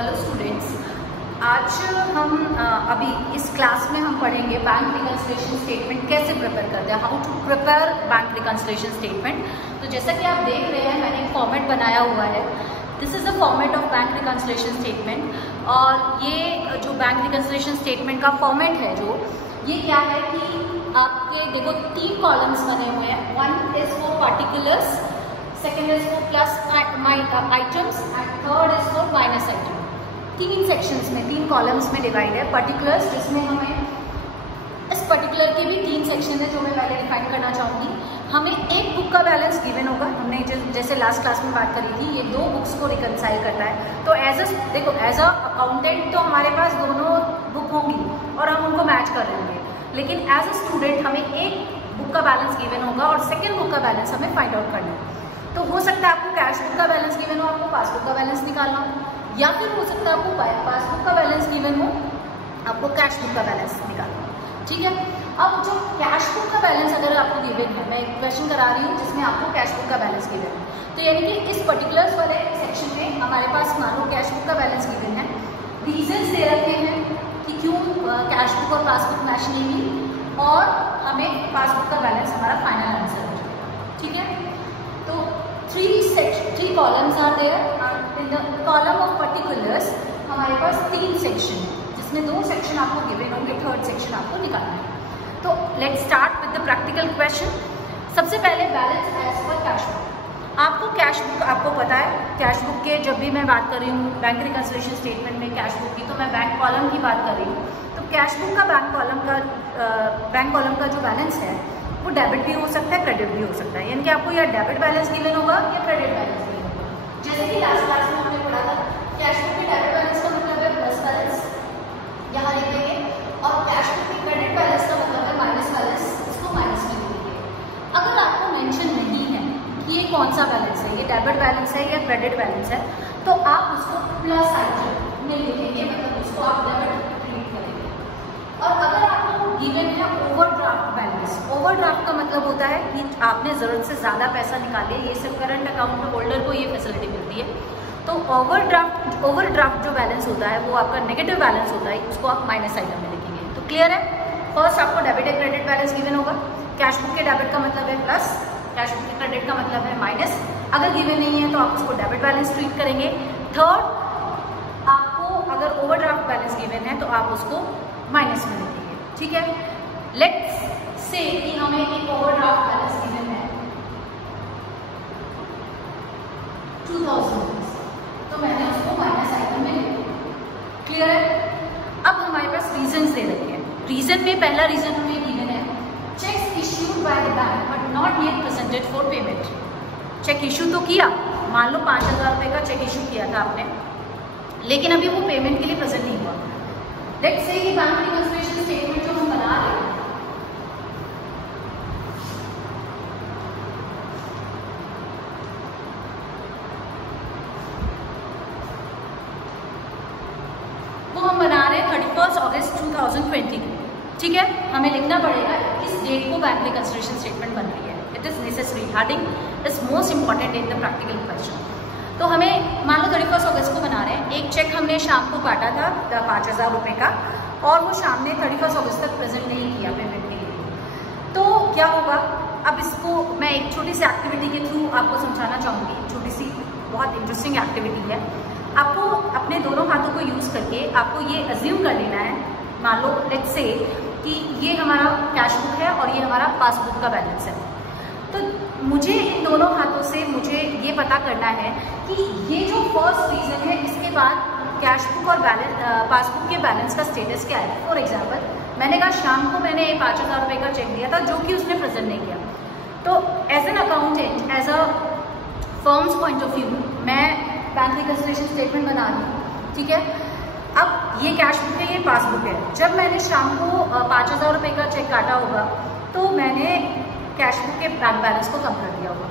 Hello students, आज हम अभी इस क्लास में हम पढ़ेंगे बैंक रिकंसिलिएशन स्टेटमेंट कैसे प्रिपेयर करते हैं, how to prepare bank reconciliation statement. तो जैसा कि आप देख रहे हैं, मैंने एक फॉर्मेट बनाया हुआ है। This is the format of bank reconciliation statement. और ये जो बैंक रिकंसिलिएशन स्टेटमेंट का फॉर्मेट है, जो ये क्या है कि आपके देखो 3 कॉलम्स बने हुए हैं। One is for particulars, second is for plus items and third is for minus item. 3 sections में 3 कॉलम्स में डिवाइड है। पर्टिकुलर्स, जिसमें हमें इस पर्टिकुलर के भी 3 सेक्शन है जो मैं पहले डिफाइन करना चाहूँगी। हमें एक बुक का बैलेंस गिवन होगा। हमने जैसे लास्ट क्लास में बात करी थी, ये 2 बुक्स को रिकंसाइल करना है। तो एज अ अकाउंटेंट तो हमारे पास दोनों बुक होंगी और हम उनको मैच कर लेंगे, लेकिन एज अ स्टूडेंट हमें एक बुक का बैलेंस गिवन होगा और सेकेंड बुक का बैलेंस हमें फाइंड आउट करना है। तो हो सकता है आपको कैश बुक का बैलेंस गिवन हो, आपको पासबुक का बैलेंस निकालना हो, या फिर हो सकता है आपको पासबुक का बैलेंस गिवन हो, आपको कैश बुक का बैलेंस निकालना हो। ठीक है। अब जो कैश बुक का बैलेंस अगर आपको गिवन है, मैं एक क्वेश्चन करा रही हूँ जिसमें आपको कैश बुक का बैलेंस गिवन है, तो यानी कि इस पर्टिकुलर्स वाले सेक्शन में हमारे पास मान लो कैश बुक का बैलेंस गिवन है। रीजंस दे रखे हैं कि क्यों कैश बुक और पासबुक मैच नहीं हुई, और हमें पासबुक का बैलेंस हमारा फाइनल आंसर है। ठीक है। तो 3 columns are there. In the column of particulars हमारे पास 3 सेक्शन है, जिसमें 2 सेक्शन आपको गिवन होंगे, थर्ड सेक्शन आपको निकालना है। तो let's start with the practical question. सबसे पहले balance as per cash book. आपको कैश बुक, आपको पता है कैश बुक के, जब भी मैं बात कर रही हूँ बैंक रिकंसिलिएशन स्टेटमेंट में कैश बुक की, तो मैं बैंक कॉलम की बात कर रही हूँ। तो कैश बुक का बैंक कॉलम का जो बैलेंस है वो डेबिट भी हो सकता है, क्रेडिट भी हो सकता है। यानी कि आपको या डेबिट बैलेंस गिवन होगा या क्रेडिट बैलेंस गिवन होगा। जैसे कि लास्ट क्लास में हमने पढ़ा था, कैश बुक के डेबिट बैलेंस का मतलब है प्लस बैलेंस, यहाँ लिख देंगे, और कैश बुक के क्रेडिट बैलेंस का मतलब है माइनस बैलेंस, इसको माइनस में लिख देंगे। अगर आपको मेंशन नहीं है कि ये कौन सा बैलेंस है, ये डेबिट बैलेंस है या क्रेडिट बैलेंस है, तो आप उसको प्लस आइटम में लिखेंगे, मतलब उसको आप डेबिट ट्रीट करेंगे। और अगर आपको गिवन है ओवरड्राफ्ट बैलेंस, ओवरड्राफ्ट का मतलब होता है कि आपने जरूरत से ज्यादा पैसा निकाले, ये सिर्फ करंट अकाउंट होल्डर को ये फैसिलिटी मिलती है। तो ओवरड्राफ्ट जो बैलेंस होता है वो आपका नेगेटिव बैलेंस होता है, उसको आप माइनस आइटम में लिखेंगे। तो क्लियर है। फर्स्ट आपको डेबिट या क्रेडिट बैलेंस गिवन होगा। कैश बुक के डेबिट का मतलब है प्लस, कैश बुक के क्रेडिट का मतलब है माइनस। अगर गिवन नहीं है तो आप उसको डेबिट बैलेंस ट्रीट करेंगे। थर्ड, आपको अगर ओवरड्राफ्ट बैलेंस गिवन है तो आप उसको माइनस में लिखेंगे। ठीक है। लेट्स से कि हमें एक ओवरड्राफ्ट बैलेंस गिवन है 2000, तो मैंने उसको माइनस आइटम में लिखा। क्लियर है। अब हमारे पास रीजंस दे रखे हैं। रीजन में पहला रीजन हमें गिवन है, cheques issued by the bank but not yet presented for payment. Cheque issue तो किया, मान लो 5000 रुपये का चेक इशू किया था आपने, लेकिन अभी वो पेमेंट के लिए प्रेजेंट नहीं हुआ। लेट्स से कि बैंक रिकंसिलिएशन स्टेटमेंट जो हम बना रहे हैं, वो हम बना रहे हैं 31 अगस्त 2020। ठीक है। हमें लिखना पड़ेगा इस डेट को बैंक रिकंसिलिएशन स्टेटमेंट बन रही है। It is necessary, heading is most important in the practical question. तो हमें मान लो 31 अगस्त को बना रहे हैं, एक चेक हमने शाम को काटा था 5000 रुपये का, और वो शाम ने 31 अगस्त तक प्रेजेंट नहीं किया पेमेंट के लिए। तो क्या होगा, अब इसको मैं एक छोटी सी एक्टिविटी के थ्रू आपको समझाना चाहूँगी। छोटी सी बहुत इंटरेस्टिंग एक्टिविटी है। आपको अपने दोनों हाथों को यूज़ करके आपको ये अज्यूम कर लेना है, मान लो लेट्स से कि ये हमारा कैश बुक है और ये हमारा पासबुक का बैलेंस है। तो मुझे इन दोनों हाथों से मुझे ये पता करना है कि ये जो फर्स्ट रीजन है, इसके बाद कैश बुक और पासबुक के बैलेंस का स्टेटस क्या है। फॉर एग्जांपल, मैंने कहा शाम को मैंने 5000 रुपये का चेक दिया था जो कि उसने प्रेजेंट नहीं किया। तो as an accountant, as a firm's point of view, मैं बैंक रिकंसिलिएशन स्टेटमेंट बना रही हूँ। ठीक है। अब ये कैश बुक है, ये पासबुक है। जब मैंने शाम को 5000 रुपये का चेक काटा होगा तो मैंने कैश बुक के बैंक बैलेंस को कम कर दिया होगा,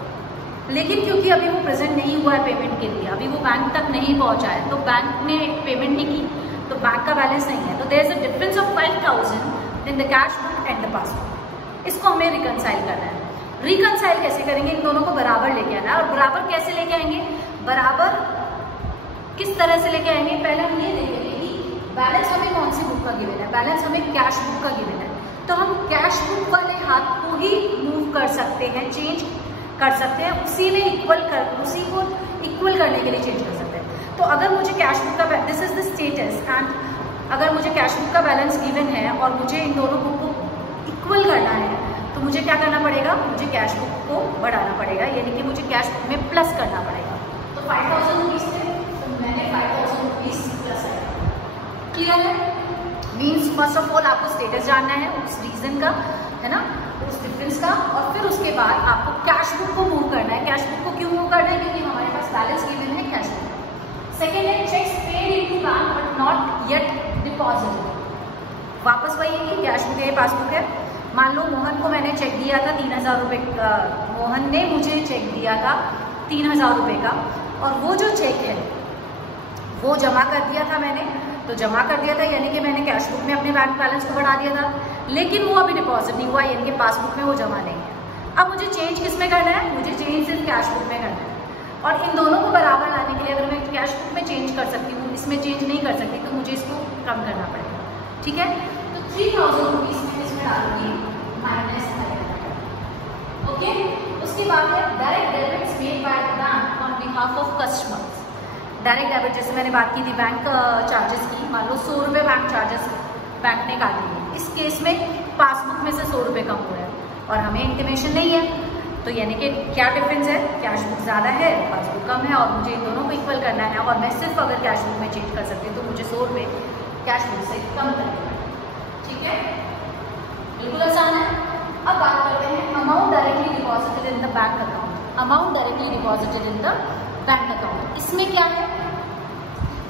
लेकिन क्योंकि अभी वो प्रेजेंट नहीं हुआ है पेमेंट के लिए, अभी वो बैंक तक नहीं पहुंचा है, तो बैंक ने पेमेंट नहीं की, तो बैंक का बैलेंस नहीं है। तो there is a difference of 5000 in the cash book and the passbook. इसको हमें रिकंसाइल करना है। रिकंसाइल कैसे करेंगे, इन दोनों को बराबर लेके आना है। और बराबर कैसे लेके आएंगे, बराबर किस तरह से लेके आएंगे, पहले हम ये देखेंगे कि बैलेंस हमें कौन सी बुक का गिवन है। बैलेंस हमें कैश बुक का गिवन है, तो हम कैश बुक वाले हाथ को ही मूव कर सकते हैं, चेंज कर सकते हैं, उसी को इक्वल करने के लिए चेंज कर सकते हैं। तो अगर मुझे कैश बुक का, this is the status, and अगर मुझे कैश बुक का बैलेंस गिवन है और मुझे इन दोनों बुक को इक्वल करना है, तो मुझे क्या करना पड़ेगा, मुझे कैश बुक को बढ़ाना पड़ेगा, यानी कि मुझे कैश बुक में प्लस करना पड़ेगा। तो 5000 रुपीज थे, तो मैंने 5000 रुपीज प्लस किया। क्लियर है? मीन्स फर्स्ट ऑफ ऑल आपको स्टेटस जानना है उस रीजन का, है ना, उस डिफरेंस का, और फिर उसके बाद आपको कैश बुक को मूव करना है। कैश बुक को क्यों मूव करना है, क्योंकि हमारे पास बैलेंस गिवन है कैश बुक। सेकेंड है checks paid into bank but not yet deposited. वापस वही है कि कैश बुक है, पासबुक है। मान लो मोहन को मैंने चेक दिया था 3000 रुपये का, मोहन ने मुझे चेक दिया था 3000 रुपये का, और वो जो चेक है वो जमा कर दिया था मैंने, तो जमा कर दिया था यानी कि मैंने कैश बुक में अपने बैंक बैलेंस को बढ़ा दिया था, लेकिन वो अभी डिपॉजिट नहीं हुआ, यानी कि पासबुक में वो जमा नहीं है। अब मुझे चेंज किस में करना है, मुझे चेंज सिर्फ कैश बुक में करना है। और इन दोनों को बराबर लाने के लिए अगर मैं कैश बुक में चेंज कर सकती हूँ, इसमें चेंज नहीं कर सकती, तो मुझे इसको कम करना पड़ेगा। ठीक है, तो 3000 रुपीज में इसमें डालूंगी -500। ओके, उसके बाद है direct debits made by the bank on behalf of customers. Direct debit, जैसे मैंने बात की थी बैंक चार्जेस की, मान लो 100 रुपये बैंक चार्जेस बैंक ने काट दिए, इस केस में पासबुक में से 100 रुपये कम हुआ है और हमें इंटीमेशन नहीं है, तो यानी कि क्या डिफरेंस है, कैश बुक ज़्यादा है, पासबुक कम है, और मुझे इन दोनों को इक्वल करना है, और मैं सिर्फ अगर कैश बुक में चेंज कर सकती हूँ तो मुझे 100 रुपये कैश बुक से कम करना है। ठीक है, बिल्कुल आसान है। अब बात करते हैं amount directly deposited in the bank account. Amount directly deposited in the bank account, इसमें क्या है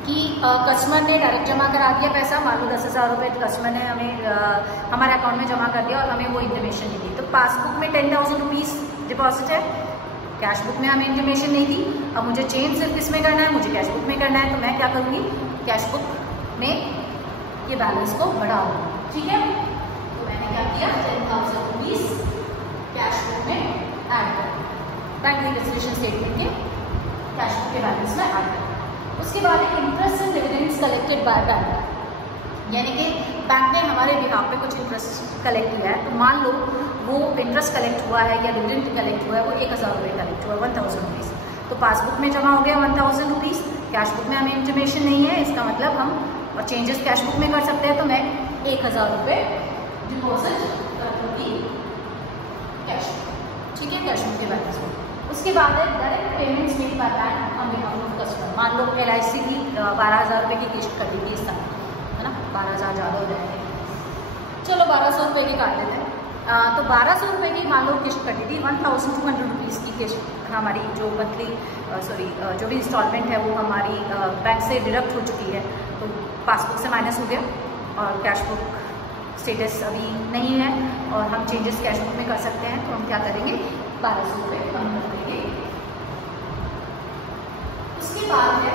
कि कस्टमर ने डायरेक्ट जमा करा दिया पैसा, मान लो 10,000 रुपये कस्टमर ने हमें हमारे अकाउंट में जमा कर दिया और हमें वो इंटीमेशन नहीं दी। तो पासबुक में 10,000 रुपीज़ डिपॉजिट है, कैश बुक में हमें इंटीमेशन नहीं दी। अब मुझे चेंज सिर्फ किसमें करना है, मुझे कैश बुक में करना है, तो मैं क्या करूँगी, कैश बुक में ये बैलेंस को बढ़ाऊंगी। ठीक है, तो मैंने क्या किया, 10,000 रुपीज़ कैश बुक में ऐड कर बैंक रिकन्सिलिएशन स्टेटमेंट के कैश बुक के बैलेंस में ऐड कर। उसके बाद एक interest and dividends collected by bank, यानी कि बैंक ने हमारे बिहाफ पे कुछ इंटरेस्ट कलेक्ट किया है, तो मान लो वो इंटरेस्ट कलेक्ट हुआ है या डिविडेंड कलेक्ट हुआ है, वो 1000 रुपये कलेक्ट हुआ है, 1000 रुपीज़, तो पासबुक में जमा हो गया 1000 रुपीज़, कैश बुक में हमें इंटीमेशन नहीं है, इसका मतलब हम और चेंजेस कैश बुक में कर सकते हैं, तो मैं 1000 रुपये डिपॉजिट कर दूँगी कैश बुक। ठीक है, कैश बुक के बैलेंस में। उसके बाद है direct payments made by bank on behalf of customer. मान लो LIC की 12,000 रुपये की किस्त कर दी थी इस साल, है ना, 12,000 ज़्यादा हो जाएंगे, चलो 1200 रुपये की काट लेते हैं। तो 1200 रुपये की मान लो किस्त कटी थी, 1200 रुपीज़ की किस्त हमारी जो मंथली जो भी इंस्टॉलमेंट है वो हमारी बैंक से डिडक्ट हो चुकी है, तो पासबुक से माइनस हो गया और कैश बुक स्टेटस अभी नहीं है और हम चेंजेस कैश बुक में कर सकते हैं, तो हम क्या करेंगे, 1200 रुपये कम कर देंगे। उसके बाद है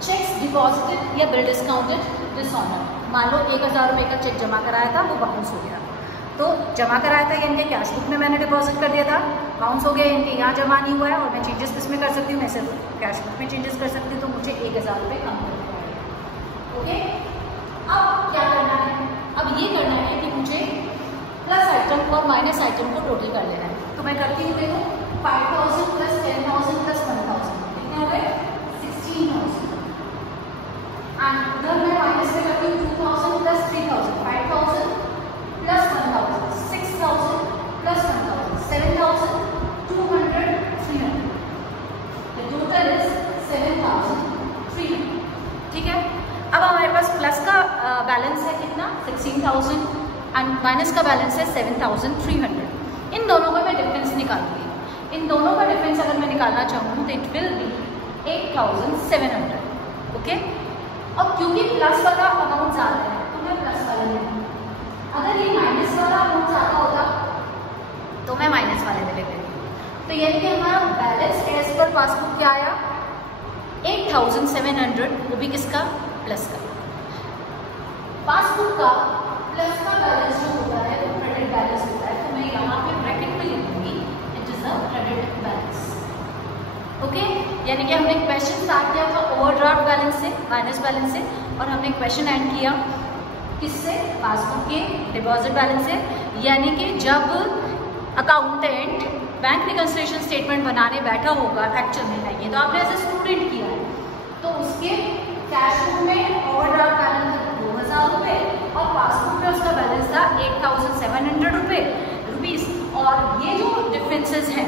चेक्स डिपॉजिटेड या बिल डिस्काउंटेड डिसऑनर। मान लो 1000 रुपये का चेक जमा कराया था, वो बाउंस हो गया, तो जमा कराया था यानी कि कैश बुक में मैंने डिपॉजिट कर दिया था, बाउंस हो गया यानी कि यहाँ जमा नहीं हुआ है, और मैं चेंजेस किस में कर सकती हूँ, मैं सिर्फ कैश बुक में चेंजेस कर सकती हूँ, तो मुझे 1000 रुपये कम करना पड़ेगा। ओके, अब क्या करना है, अब ये करना है कि मुझे प्लस आइटम और माइनस आइटम को टोटल कर लेना है, तो मैं करती हूँ, देखो 5000 प्लस 10,000 प्लस 1,000 कितने हो गए, 16,000, एंड उधर मैं माइनस में करती हूँ 2,000 plus 3,000, 5,000 plus 1,000, 6,000 plus 1,000, 7,200, 300, the total is 7,300। ठीक है, अब हमारे पास प्लस का बैलेंस है कितना, 16,000 एंड माइनस का बैलेंस है 7,300। इन दोनों का मैं डिफरेंस निकालूंगी, इन दोनों का डिफरेंस अगर मैं निकालना चाहूँ तो इट विल बी 8,700। ओके, अब क्योंकि प्लस वाला अमाउंट ज़्यादा है तो मैं प्लस वाले ले लूँगी, अगर ये माइनस वाला अमाउंट ज़्यादा होता तो मैं माइनस वाले में ले लेती। तो यानी कि हमारा बैलेंस एज पर पासबुक क्या आया, 8,700, वो भी किसका, प्लस का। पासबुक का प्लस का बैलेंस जो होता है वो क्रेडिट बैलेंस होता है, तो मैं यहाँ पे ब्रैकेट में लिखूंगी it is a credit balance. Okay, यानी कि हमने क्वेश्चन स्टार्ट किया था ओवरड्राफ्ट बैलेंस से, माइनस बैलेंस से, और हमने क्वेश्चन एंड किया किससे, पासबुक के डिपॉजिट बैलेंस से। यानी कि जब अकाउंटेंट बैंक रिकंसिलिएशन स्टेटमेंट बनाने बैठा होगा, एक्चुअल में नहीं है तो आपने एज ए स्टूडेंट किया है, तो उसके कैश बुक में ओवरड्राफ्ट बैलेंस 2000 रुपये और पासबुक में उसका बैलेंस था 8700 रुपीज़। और ये जो डिफरेंसेस हैं,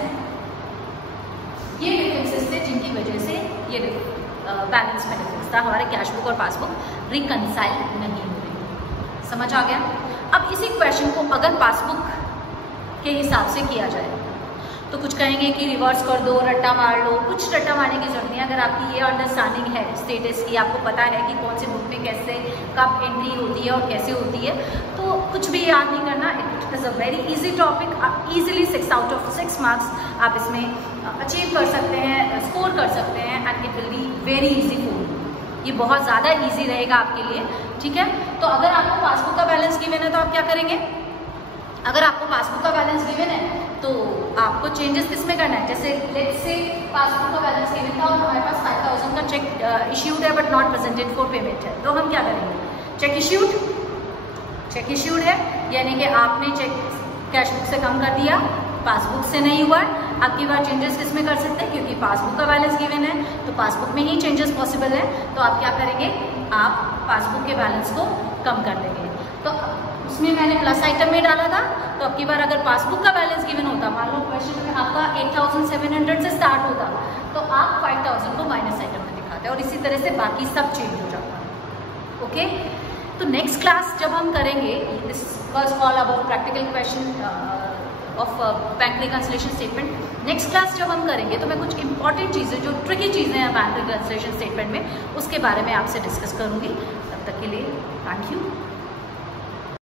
ये डिफरेंसेस थे जिनकी वजह से ये बैलेंस में डिफरेंस था, हमारे कैश बुक और पासबुक रिकंसाइल नहीं हुए। समझ आ गया? अब इसी क्वेश्चन को अगर पासबुक के हिसाब से किया जाए तो कुछ कहेंगे कि रिवर्स कर दो, रट्टा मार लो। कुछ रट्टा मारने की जरूरत नहीं है। अगर आपकी ये अंडरस्टैंडिंग है स्टेटस की, आपको पता है कि कौन सी बुक में कैसे कब एंट्री होती है और कैसे होती है, तो कुछ भी याद नहीं करना। It is a very easy topic. आप इजीली 6 आउट ऑफ 6 मार्क्स आप इसमें अचीव कर सकते हैं, स्कोर कर सकते हैं, and it will be very easy for you. ये बहुत ज़्यादा ईजी रहेगा आपके लिए, ठीक है। तो अगर आपको पासबुक का बैलेंस गिवन है तो आप क्या करेंगे? अगर आपको पासबुक का बैलेंस गिवन है तो आपको चेंजेस किस में करना है? जैसे लेट्स से पासबुक का बैलेंस गिवन था और हमारे पास 5000 का चेक इश्यूड है but not presented for payment है, तो हम क्या करेंगे? चेक इश्यूड है, यानी कि आपने चेक कैश बुक से कम कर दिया, पासबुक से नहीं हुआ। आपकी बार चेंजेस किस में कर सकते हैं? क्योंकि पासबुक का बैलेंस गिवन है तो पासबुक में ही चेंजेस पॉसिबल है, तो आप क्या करेंगे? आप पासबुक के बैलेंस को कम कर देंगे। तो उसमें मैंने प्लस आइटम में डाला था, तो अब की बार अगर पासबुक का बैलेंस गिवन होता, मान लो क्वेश्चन में आपका 8700 से स्टार्ट होता, तो आप 5000 को माइनस आइटम में दिखाते, और इसी तरह से बाकी सब चेंज हो जाता। ओके, तो नेक्स्ट क्लास जब हम करेंगे, this was all about practical question of bank reconciliation statement. Next class जब हम करेंगे तो मैं कुछ इंपॉर्टेंट चीज़ें, जो ट्रिकी चीज़ें हैं बैंक रिकंसिलिएशन स्टेटमेंट में, उसके बारे में आपसे डिस्कस करूँगी। तब तक के लिए थैंक यू।